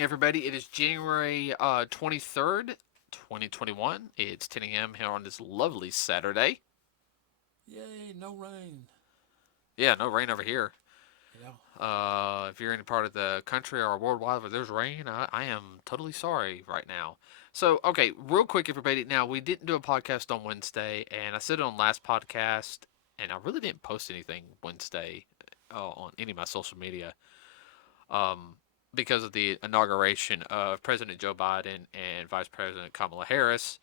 morning, everybody. It is January 23rd, 2021. It's 10 a.m. here on this lovely Saturday. Yay, no rain. Yeah, no rain over here. Yeah. If you're in any part of the country or worldwide where there's rain, I am totally sorry right now. So, okay, real quick, everybody. Now, we didn't do a podcast on Wednesday, and I said it on last podcast, and I really didn't post anything Wednesday on any of my social media. Um, because of the inauguration of President Joe Biden and Vice President Kamala Harris.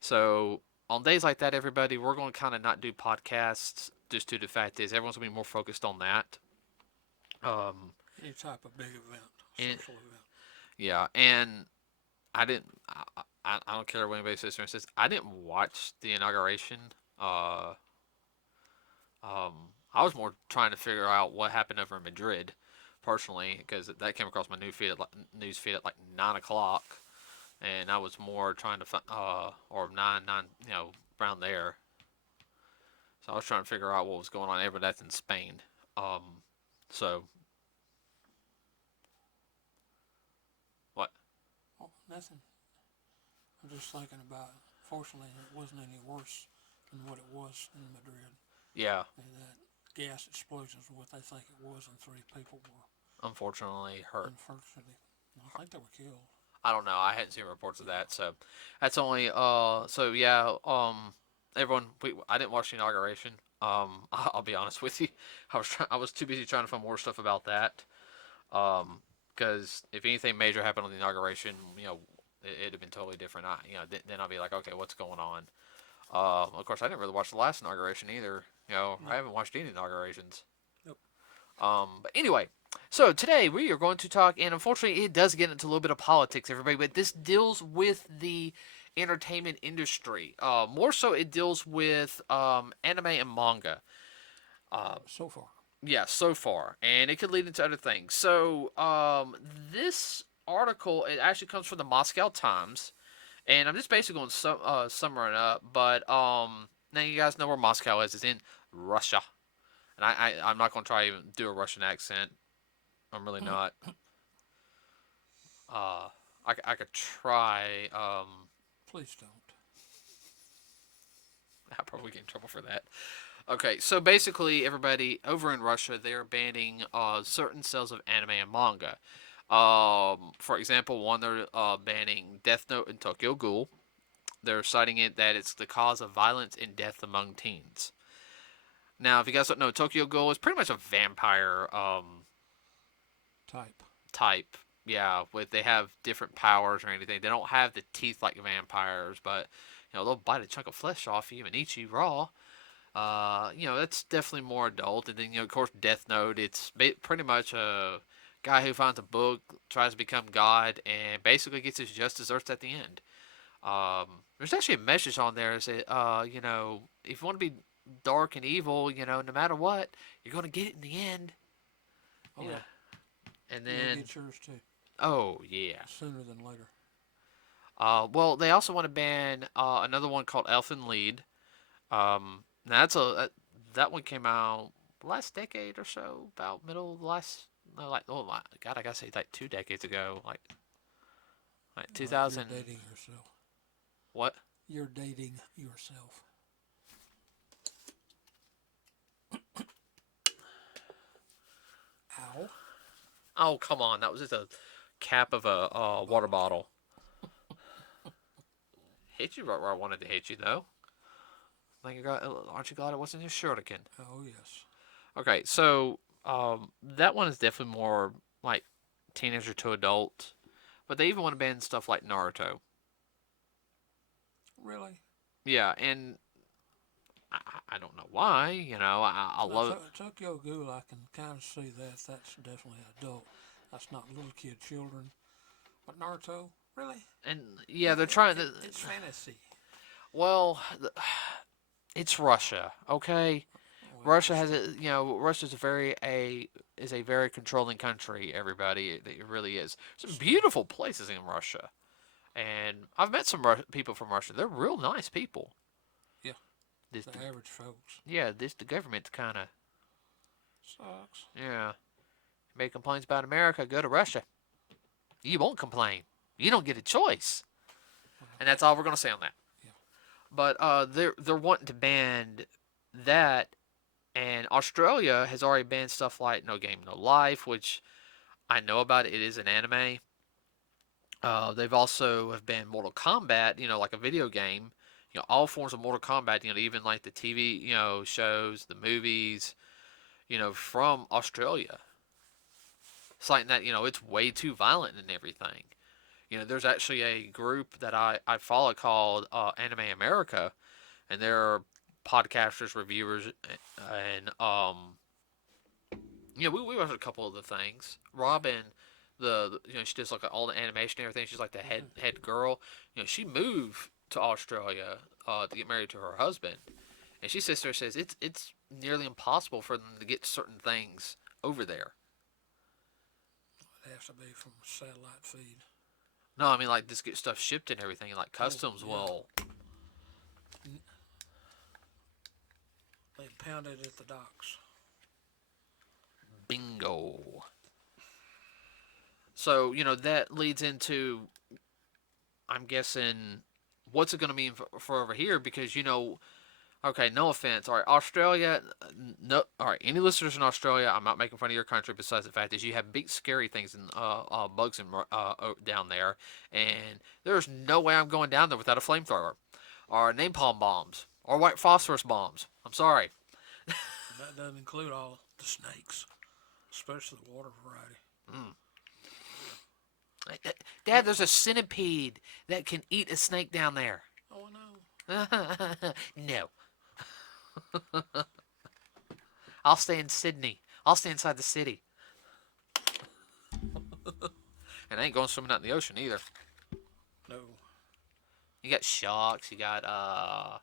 So on days like that, everybody, we're going to kind of not do podcasts just due to the fact is everyone's going to be more focused on that. Um, Any type of big event, and social event. yeah, and I didn't. I don't care what anybody says. For instance, I didn't watch the inauguration. Uh, I was more trying to figure out what happened over in Madrid, personally, because that came across my news feed at like 9 o'clock, and I was more trying to find or nine, around there. So I was trying to figure out what was going on there, but that's in Spain. So what? Oh, nothing. I'm just thinking about. Fortunately, it wasn't any worse than what it was in Madrid. Yeah, And that gas explosion is what they think it was, and three people were unfortunately hurt. unfortunately. I think they were killed. I don't know. I hadn't seen reports of that, so that's only. So yeah. Everyone, I didn't watch the inauguration. I'll be honest with you. I was too busy trying to find more stuff about that. Because if anything major happened on the inauguration, it'd have been totally different. Then I'll be like, okay, what's going on? Of course, I didn't really watch the last inauguration either. I No. haven't watched any inaugurations. Nope. But anyway, so today we are going to talk, and unfortunately, it does get into a little bit of politics, everybody. But this deals with the entertainment industry. More so, it deals with anime and manga. So far. Yeah, so far, and it could lead into other things. So, this article it actually comes from the Moscow Times, and I'm just basically going to sum it up. But now you guys know where Moscow is. It's in Russia, and I'm not going to try to even do a Russian accent. I'm really not. I could try. Please don't. I'll probably get in trouble for that. Okay, so basically, everybody over in Russia, they're banning certain sales of anime and manga. For example, one they're banning Death Note and Tokyo Ghoul. They're citing it that it's the cause of violence and death among teens. Now, if you guys don't know, Tokyo Ghoul is pretty much a vampire Type. type. Yeah, with they have different powers or anything. They don't have the teeth like vampires, but they'll bite a chunk of flesh off you and eat you raw. That's definitely more adult. And then, of course, Death Note. It's pretty much a guy who finds a book, tries to become God, and basically gets his just desserts at the end. There's actually a message on there that says, if you want to be dark and evil, no matter what, you're gonna get it in the end. Oh, Yeah. yeah. And You'll then, get yours too. oh yeah. Sooner than later. Well, they also want to ban another one called Elfen Lied. Now that one came out last decade or so, about middle of the last, no, like, oh my god, I gotta say like 2 decades ago, like two You're thousand. dating yourself. What? You're dating yourself. Ow. Oh come on, that was just a cap of a water bottle. Hit you right where I wanted to hit you though. Aren't you glad it wasn't your shuriken? Oh, yes. Okay, so that one is definitely more like teenager to adult, but they even want to ban stuff like Naruto. Really? Yeah, and I don't know why. I Now, love it. Tokyo Ghoul, I can kind of see that. That's definitely adult. That's not little kid children. But Naruto, really? And yeah, they're trying to. It's fantasy. Well, it's Russia, okay. Well, Russia that's has true. a Russia's a very controlling country. Everybody, it really is. Some Still, beautiful places in Russia, and I've met some people from Russia. They're real nice people. yeah, This, the average folks. yeah, the government's kind of Sucks. yeah. Make complaints about America, go to Russia. You won't complain. You don't get a choice, Well, and that's all we're gonna say on that. yeah. But they're wanting to ban that, and Australia has already banned stuff like No Game No Life, which I know about. It is an anime. They've also have banned Mortal Kombat, like a video game. All forms of Mortal Kombat. Even like the TV, shows, the movies, from Australia, citing that it's way too violent and everything. There's actually a group that I follow called Anime America, and they're podcasters, reviewers, and we watched a couple of the things. Robin, she does like all the animation and everything. She's like the head Mm-hmm. head girl. She moved to Australia to get married to her husband, and she sister says it's nearly impossible for them to get certain things over there. It has to be from satellite feed. No, I mean like just get stuff shipped and everything, and like Oh, customs yeah. will They pound it at the docks. bingo. So that leads into, I'm guessing, what's it going to mean for over here, because okay, no offense. All right, Australia. No, all right. Any listeners in Australia? I'm not making fun of your country. Besides the fact that you have big, scary things and bugs and down there, and there's no way I'm going down there without a flamethrower, or napalm bombs, or white phosphorus bombs. I'm sorry. And that doesn't include all the snakes, especially the water variety. Mm. Dad, there's a centipede that can eat a snake down there. Oh, I know. No, I'll stay in Sydney. I'll stay inside the city, and I ain't going swimming out in the ocean either. No. You got sharks. You got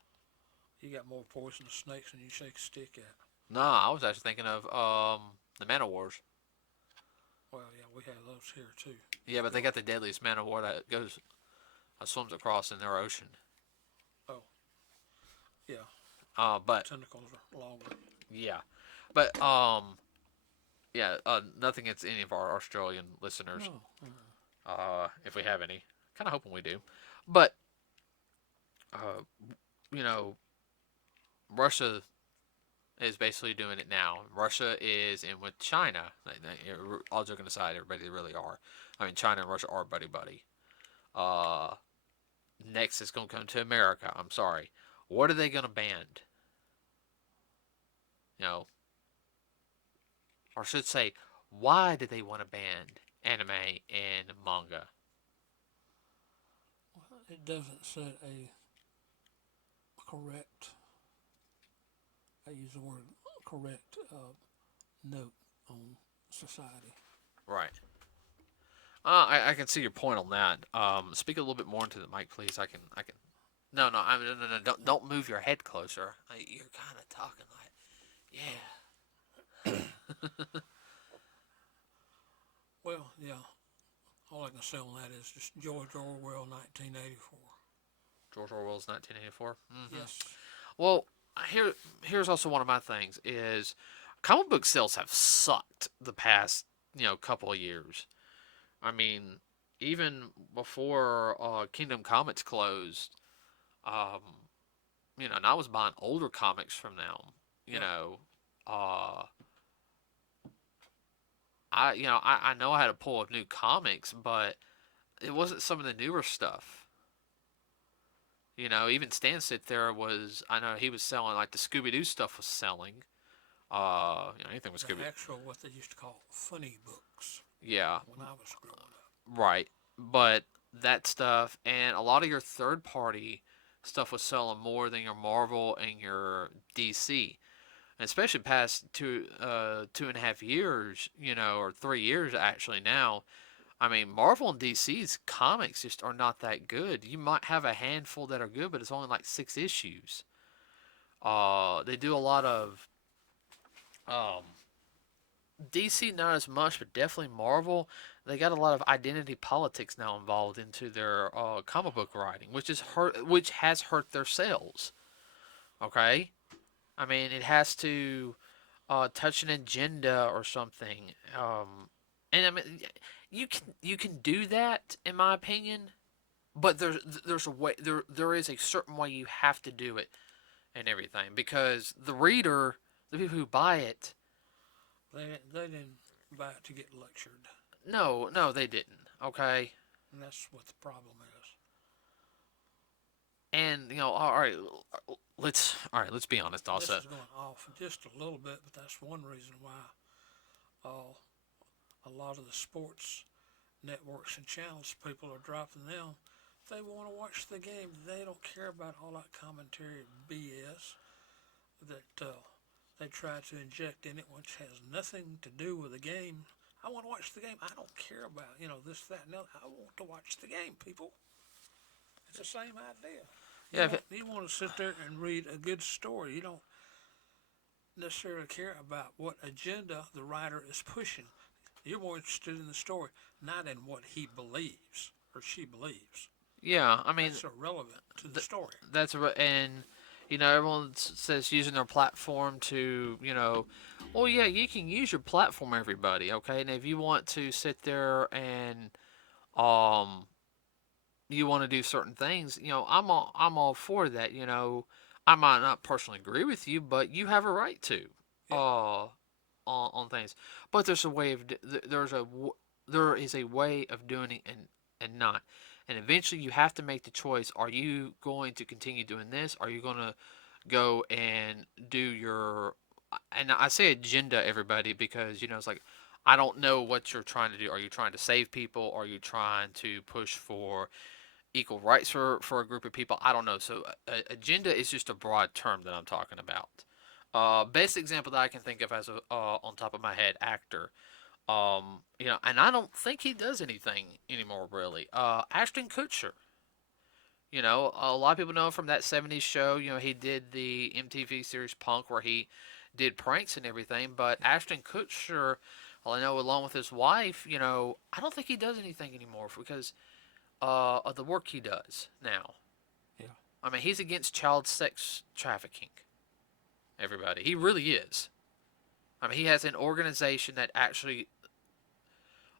You got more poisonous snakes than you shake a stick at. No, I was actually thinking of the man of wars. Well, yeah, we have those here too. Yeah, but they got the deadliest man of war that goes swims across in their ocean. Oh, yeah. But Tentacles are longer. yeah, but yeah, nothing against any of our Australian listeners. No. If we have any, kind of hoping we do. But uh, you know, Russia is basically doing it now. Russia is in with China. All joking aside, everybody really are. I mean, China and Russia are buddy buddy. Uh, Next is going to come to America. I'm sorry. What are they going to ban? You know, or I should say, why do they want to ban anime and manga? Well, it doesn't set a correct, I use the word correct, note on society. Right. I can see your point on that. Speak a little bit more into the mic, please. I can. No, no, no. Don't move your head closer. You're kind of talking like, yeah. Well, yeah. All I can say on that is just George Orwell, 1984. George Orwell's 1984. Mm-hmm. Yes. Well, here's also one of my things is comic book sales have sucked the past couple of years. I mean, even before Kingdom Comics closed, um, and I was buying older comics from them. You Yep. know, uh, I know I had a pull of new comics, but it wasn't some of the newer stuff. Even Stan sit there was I know he was selling like the Scooby Doo stuff was selling. Anything with The Scooby. actual, what they used to call funny books Yeah, when I was growing up. right. But that stuff and a lot of your third party stuff was selling more than your Marvel and your DC. And especially past 2.5 years, or 3 years actually now. I mean, Marvel and DC's comics just are not that good. You might have a handful that are good, but it's only like 6 issues. They do a lot of um, DC, not as much, but definitely Marvel. They got a lot of identity politics now involved into their comic book writing, which has hurt their sales. Okay, I mean it has to touch an agenda or something. And I mean, you can do that in my opinion, but there's a way there is a certain way you have to do it and everything because the reader, the people who buy it, They didn't buy it to get lectured, no, they didn't. Okay, and that's what the problem is. and let's be honest This also. is going off just a little bit, but that's one reason why uh, a lot of the sports networks and channels people are dropping them. They want to watch the game. They don't care about all that commentary BS that they try to inject in it, which has nothing to do with the game. I want to watch the game. I don't care about this, that, and the other. I want to watch the game, people. It's the same idea. Yeah, if it, You want to sit there and read a good story. You don't necessarily care about what agenda the writer is pushing. You're more interested in the story, not in what he believes or she believes. yeah, I mean That's irrelevant to the story. that's and everyone says using their platform to well, yeah, you can use your platform, everybody, okay, and if you want to sit there and um you want to do certain things, I'm all for that. I might not personally agree with you, but you have a right to Yeah, on things. But there's a way of there is a way of doing it and not. And eventually you have to make the choice. Are you going to continue doing this? Are you going to go and do your and I say agenda, everybody, because it's like I don't know what you're trying to do. Are you trying to save people? Are you trying to push for equal rights for a group of people? I don't know. So agenda is just a broad term that I'm talking about. Best example that I can think of as a on top of my head, actor. And I don't think he does anything anymore really. Ashton Kutcher. A lot of people know him from that '70s show. He did the MTV series Punk, where he did pranks and everything. But Ashton Kutcher, well, I know along with his wife, I don't think he does anything anymore because of the work he does now. yeah. I mean, he's against child sex trafficking. Everybody, he really is. I mean, he has an organization that actually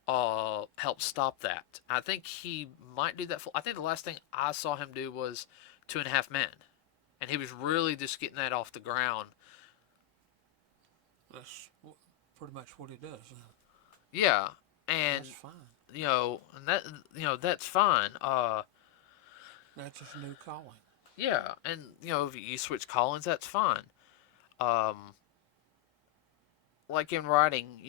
helps stop that. I think he might do that. I think the last thing I saw him do was Two and a Half Men, and he was really just getting that off the ground. That's pretty much what he does. Yeah, and That's fine. that's fine. That's his new calling. Yeah, and if you switch callings, that's fine. Um, like in writing,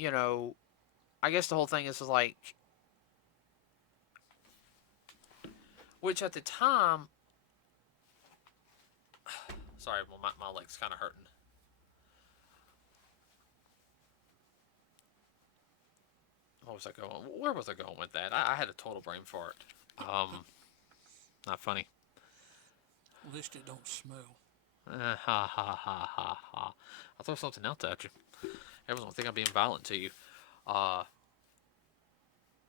I guess the whole thing is like, which at the time, sorry, well, my leg's kind of hurting. What was I going? Where was I going with that? I had a total brain fart. Not funny. At least it don't smell. Ha ha ha ha ha. I'll throw something else at you. Everyone will think I'm being violent to you. Uh,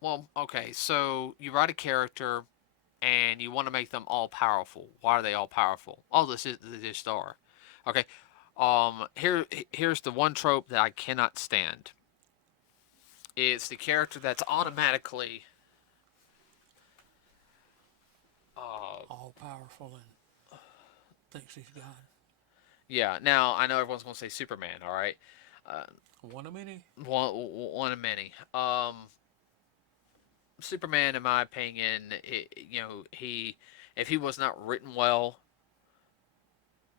well, okay. So you write a character, and you want to make them all powerful. Why are they all powerful? Oh, they just are. Okay. Here's the one trope that I cannot stand. It's the character that's automatically uh, All powerful and thinks he's God. yeah. Now I know everyone's gonna say Superman. All right. Uh, One of many. one of many. Superman, in my opinion, he if he was not written well,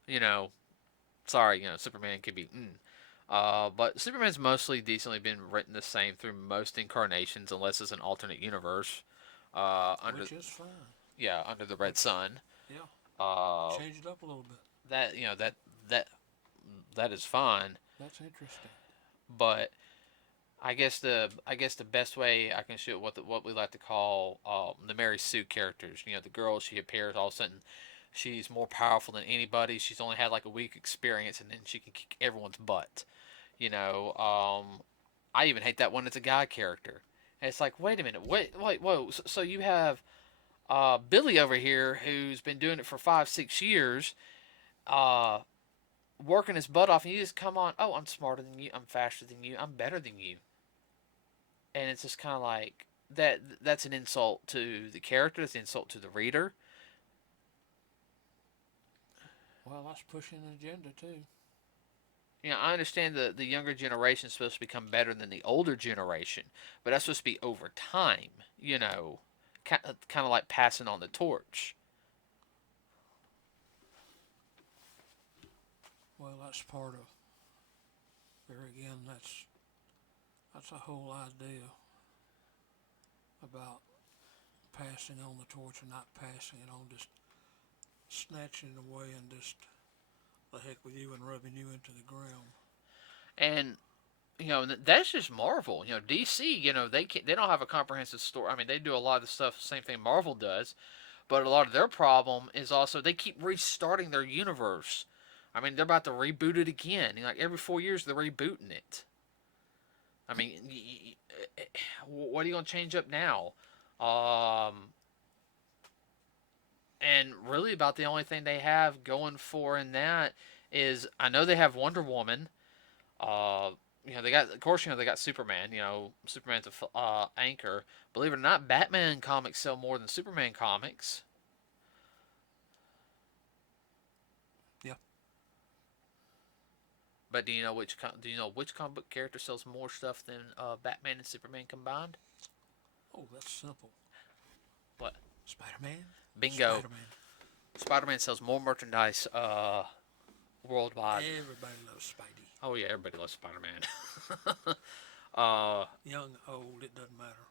you know, sorry, Superman could be. But Superman's mostly decently been written the same through most incarnations, unless it's an alternate universe. Under Which is fine. Yeah, under the Red Sun. Yeah. Uh, Change it up a little bit. that that is fine. That's interesting. But I guess the best way I can show what we like to call the Mary Sue characters. The girl, she appears all of a sudden she's more powerful than anybody. She's only had like a week experience, and then she can kick everyone's butt. You know, I even hate that one. It's a guy character. And it's like, wait a minute, wait, whoa. So you have Billy over here who's been doing it for 5, 6 years, uh, working his butt off, and you just come on. I'm smarter than you. I'm faster than you. I'm better than you. And it's just kind of like, that's an insult to the character. It's an insult to the reader. Well, that's pushing an agenda too. I understand the younger generation is supposed to become better than the older generation, but that's supposed to be over time. Kind of like passing on the torch. Well, that's part of. There again, that's a whole idea about passing on the torch and not passing it on, just snatching it away and just the heck with you and rubbing you into the ground. And that's just Marvel. DC. They don't have a comprehensive story. I mean, they do a lot of the stuff, same thing Marvel does, but a lot of their problem is also they keep restarting their universe. I mean, they're about to reboot it again. Like every 4 years, they're rebooting it. I mean, what are you gonna change up now? Um, and really, about the only thing they have going for in that is I know they have Wonder Woman. Uh, they got, of course, they got Superman. Superman's a anchor. Believe it or not, Batman comics sell more than Superman comics. Yeah. But do you know which comic book character sells more stuff than Batman and Superman combined? Oh, that's simple. What? Spider-Man. Bingo. Spider-Man. Spider-Man sells more merchandise worldwide. Everybody loves Spidey. Oh yeah, everybody loves Spider-Man. uh, Young, old, it doesn't matter.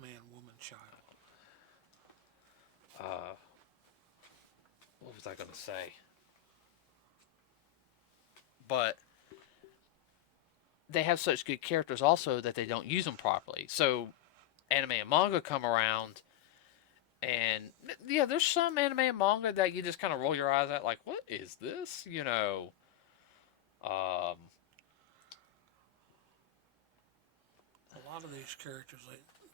Man, woman, child. uh, what was I gonna say? But they have such good characters also that they don't use them properly. So anime and manga come around, and yeah, there's some anime and manga that you just kind of roll your eyes at, like, what is this? Um, A lot of these characters,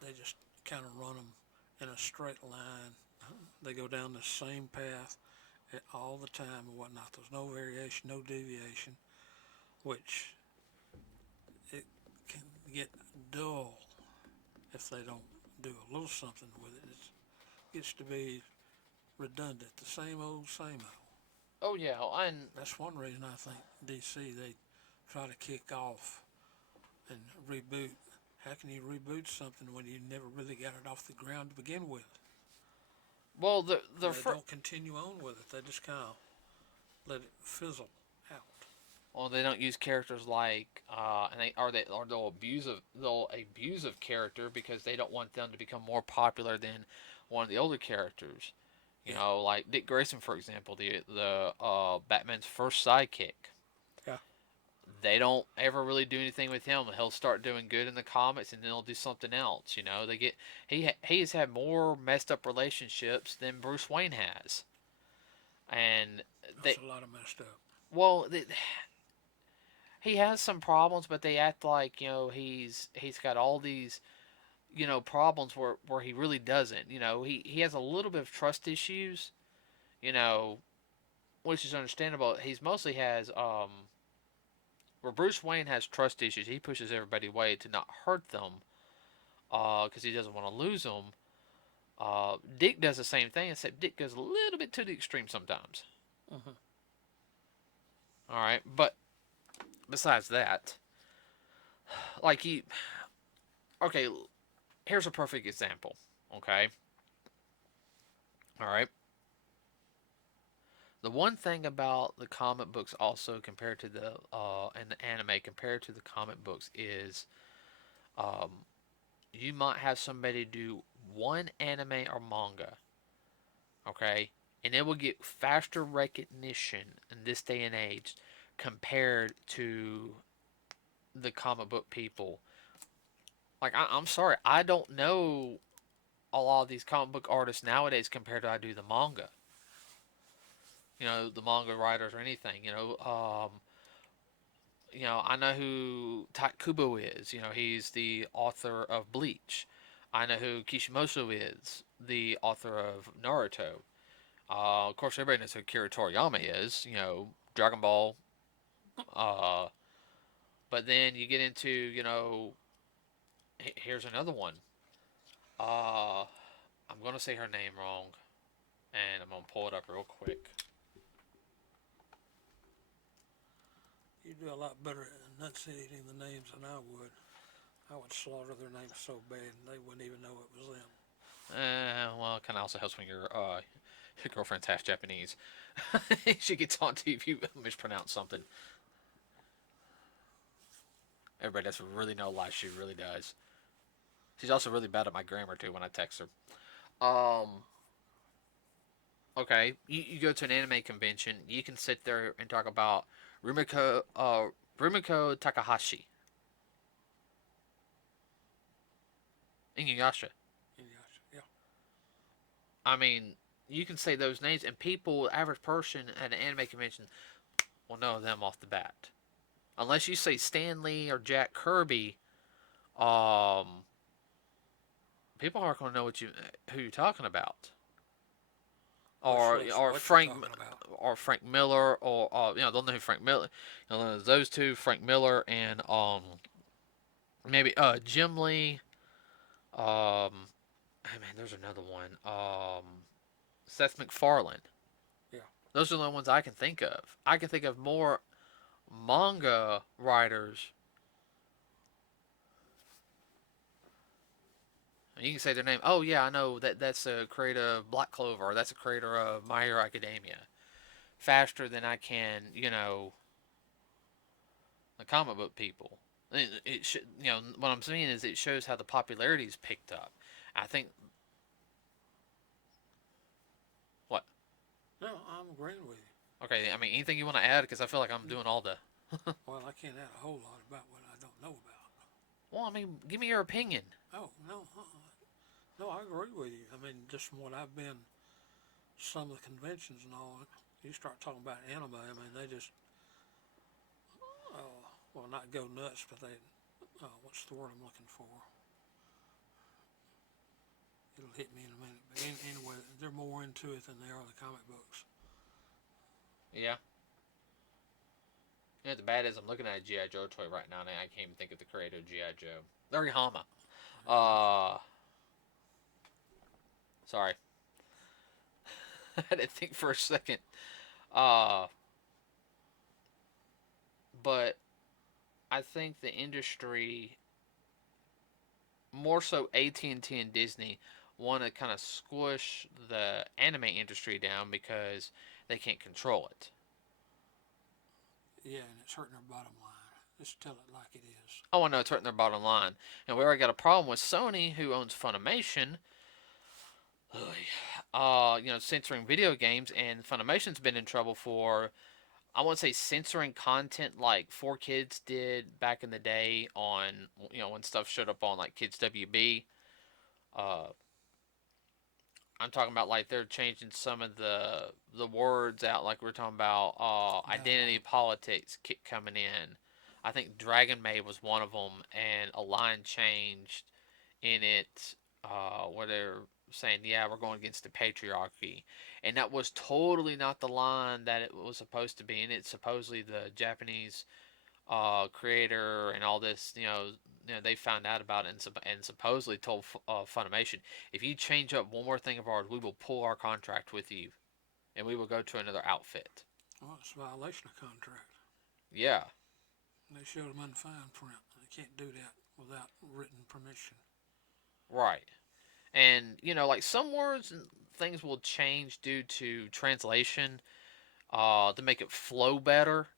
they just kind of run them in a straight line. They go down the same path all the time and whatnot. There's no variation, no deviation, which it can get dull if they don't do a little something with it. It gets to be redundant, the same old, same old. oh yeah, and That's one reason I think DC they try to kick off and reboot. How can you reboot something when you never really got it off the ground to begin with? well the They don't continue on with it. They just kind of let it fizzle out. well, they don't use characters like and they'll abuse of character because they don't want them to become more popular than one of the older characters. Yeah, Like Dick Grayson, for example, the Batman's first sidekick. yeah. They don't ever really do anything with him. He'll start doing good in the comics, and then he'll do something else. They get he has had more messed up relationships than Bruce Wayne has, and That's they a lot of messed up. well he has some problems, but they act like he's got all these problems where he really doesn't. He has a little bit of trust issues. You know, which is understandable. He's mostly has where Bruce Wayne has trust issues. He pushes everybody away to not hurt them because he doesn't want to lose them. Dick does the same thing, except Dick goes a little bit to the extreme sometimes. Uh-huh. All right, but besides that, like okay, here's a perfect example. Okay, all right. The one thing about the comic books also compared to the and the anime compared to the comic books is um, you might have somebody do one anime or manga, okay, and it will get faster recognition in this day and age compared to the comic book people. Like I'm sorry, I don't know a lot of these comic book artists nowadays compared to I do the manga. The manga writers or anything. I know who Takubo is. He's the author of Bleach. I know who Kishimoto is, the author of Naruto. Of course, everybody knows who Kira Toriyama is. Dragon Ball. Uh, but then you get into, here's another one. Uh, I'm gonna say her name wrong, and I'm gonna pull it up real quick. You do a lot better at enunciating the names than I would. I would slaughter their names so bad they wouldn't even know it was them. Well, it kind of also helps when your girlfriend's half Japanese. She gets on to you if you mispronounce something. Everybody, that's really no lie. She really does. She's also really bad at my grammar too when I text her. Okay, you go to an anime convention. You can sit there and talk about Rumiko Rumiko Takahashi, Inuyasha. Yeah. I mean, you can say those names, and people, average person at an anime convention, will know them off the bat. Unless you say Stan Lee or Jack Kirby, um, people aren't going to know who you're talking about. Which Or looks or what you're Frank talking about. or Frank Miller or they'll know who Frank Miller. Those two, Frank Miller and maybe Jim Lee. Hey man, there's another one. Seth MacFarlane. Yeah. Those are the only ones I can think of. I can think of more manga writers. You can say their name. Oh yeah, I know that's a creator of Black Clover. Or that's a creator of My Hero Academia. Faster than I can, the comic book people. It should, what I'm saying is it shows how the popularity's picked up. I think what? No, I'm agreeing with you. Okay, I mean anything you want to add because I feel like I'm doing all the. Well, I can't add a whole lot about what I don't know about. Well, I mean, give me your opinion. Oh no, no, I agree with you. I mean, just from what I've been, some of the conventions and all, you start talking about anime. I mean, they just, well, not go nuts, but they, what's the word I'm looking for? It'll hit me in a minute. But anyway, they're more into it than they are the comic books. Yeah. The bad is I'm looking at a GI Joe toy right now and I can't even think of the creator of GI Joe. Larry Hama. Uh, Sorry, I had to think for a second. Uh, but I think the industry, more so AT&T and Disney, want to kind of squish the anime industry down because they can't control it. Yeah, and it's hurting their bottom line. Just tell it like it is. Oh, I know it's hurting their bottom line, and we already got a problem with Sony, who owns Funimation. Censoring video games, and Funimation's been in trouble for, I won't say censoring content like 4Kids did back in the day on, when stuff showed up on like Kids WB. Uh, I'm talking about like they're changing some of the words out, like we're talking about identity Dialogue. politics coming in. I think Dragon Maid was one of them, and a line changed in it where they're saying, "Yeah, we're going against the patriarchy," and that was totally not the line that it was supposed to be. And it's supposedly the Japanese creator and all this, they found out about it and supposedly told Funimation, if you change up one more thing of ours, we will pull our contract with you, and we will go to another outfit. Well, it's a violation of contract. Yeah, They showed them in fine print. They can't do that without written permission. right. And like some words and things will change due to translation, to make it flow better.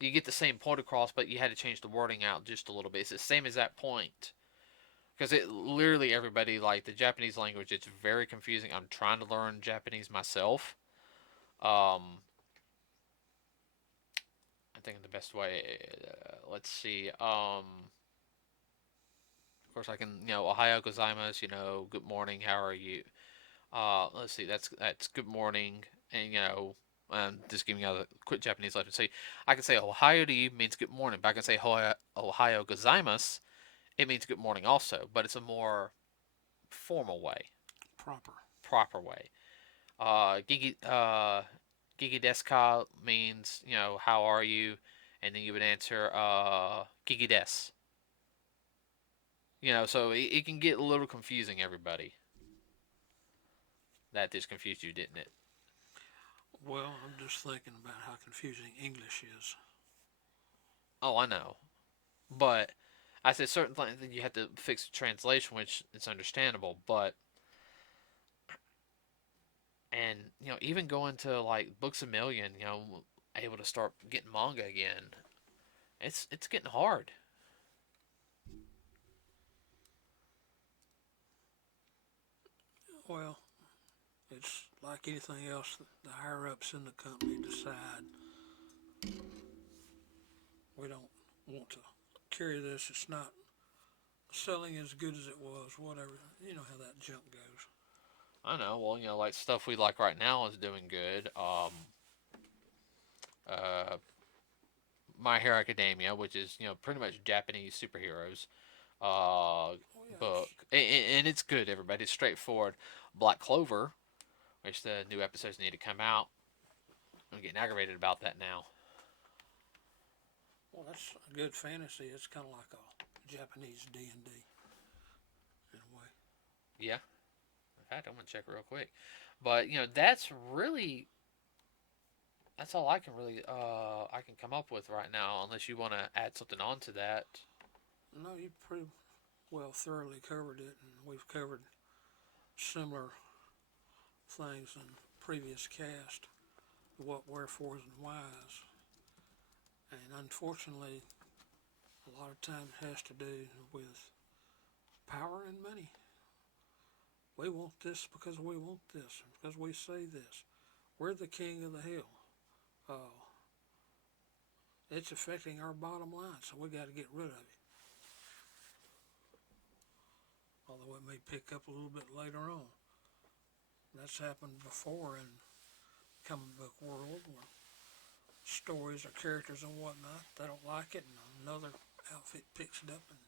You get the same point across, but you had to change the wording out just a little bit. It's the same as that point. Because it literally everybody, like the Japanese language, it's very confusing. I'm trying to learn Japanese myself. I think the best way, let's see. Of course, I can, Ohayo gozaimasu, good morning, how are you? Let's see, that's good morning, and just giving you a quick Japanese lesson. See, I can say Ohayo to you means good morning, but I can say Ohayo gozaimasu, it means good morning also, but it's a more formal way, Proper. proper way. Gigi desu ka means, how are you? And then you would answer, Gigi des. So it can get a little confusing, everybody. That just confused you, didn't it? Well, I'm just thinking about how confusing English is. Oh, I know. But I said certain things that you have to fix the translation, which is understandable. But and even going to like Books a Million, able to start getting manga again. It's getting hard. Well, it's like anything else. The higher ups in the company decide we don't want to carry this. It's not selling as good as it was. Whatever. You know how that junk goes. I know. Well, like stuff we like right now is doing good. Uh, My Hero Academia, which is pretty much Japanese superheroes. Oh yeah, Book, and it's good. Everybody, it's straightforward. Black Clover, which the new episodes need to come out. I'm getting aggravated about that now. well, that's a good fantasy. It's kind of like a Japanese D&D in a way. Yeah. In fact, I'm gonna check real quick. But that's all I can come up with right now. Unless you want to add something onto that. No, you pretty well thoroughly covered it, and we've covered similar things in previous cast. What, wherefores, and whys. And unfortunately, a lot of times has to do with power and money. We want this because we want this, because we say this. We're the king of the hill. Uh, it's affecting our bottom line, so we got to get rid of it. Although it may pick up a little bit later on. That's happened before in comic book world where stories or characters and whatnot, they don't like it, and another outfit picks it up and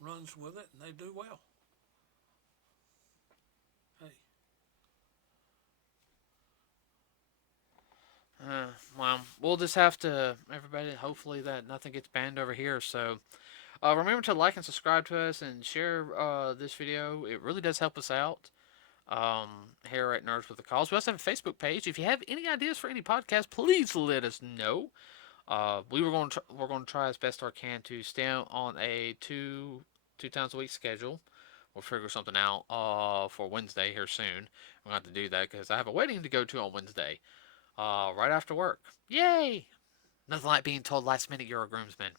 runs with it, and they do well. Hey, Well, we'll just have to everybody. Hopefully that nothing gets banned over here. So remember to like and subscribe to us and share this video. It really does help us out. Here at Nerds with a Cause. We also have a Facebook page. If you have any ideas for any podcast, please let us know. We're going to try as best our can to stay on a two times a week schedule. We'll figure something out for Wednesday here soon. I'm going to have to do that because I have a wedding to go to on Wednesday right after work. Yay! Nothing like being told last minute you're a groomsman.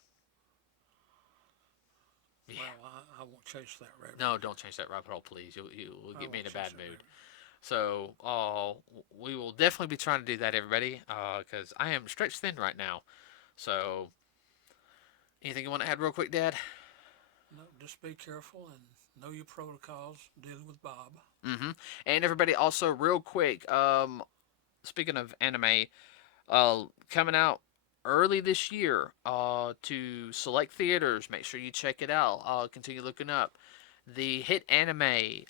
Yeah. well, I won't chase that rabbit. No, don't change that rabbit hole, please. You'll I get me won't in a chase bad that mood. rabbit. So we will definitely be trying to do that, everybody, because I am stretched thin right now. So, anything you want to add real quick, Dad? No, just be careful and know your protocols dealing with Bob. Mm-hmm. And everybody, also real quick. Speaking of anime, coming out early this year. To select theaters, make sure you check it out. Continue looking up. The hit anime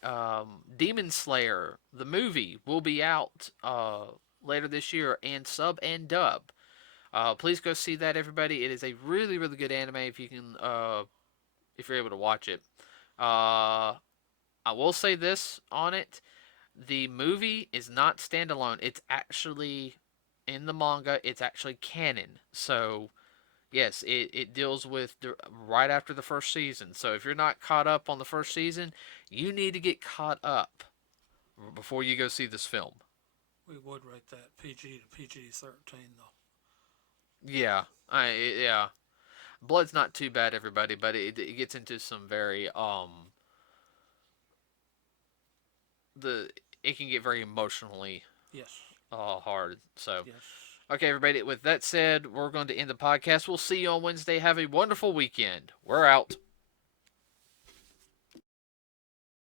Demon Slayer, the movie, will be out later this year, and sub and dub. Please go see that, everybody. It is a really, really good anime if you're able to watch it. Uh, I will say this on it: the movie is not standalone. It's actually in the manga. It's actually canon. So yes, it deals with right after the first season. So if you're not caught up on the first season, you need to get caught up before you go see this film. We would rate that PG to PG-13 though. Yeah, yeah. Blood's not too bad, everybody, but it gets into some very the it can get very emotionally Yes, hard. So yes. okay, everybody. With that said, we're going to end the podcast. We'll see you on Wednesday. Have a wonderful weekend. We're out.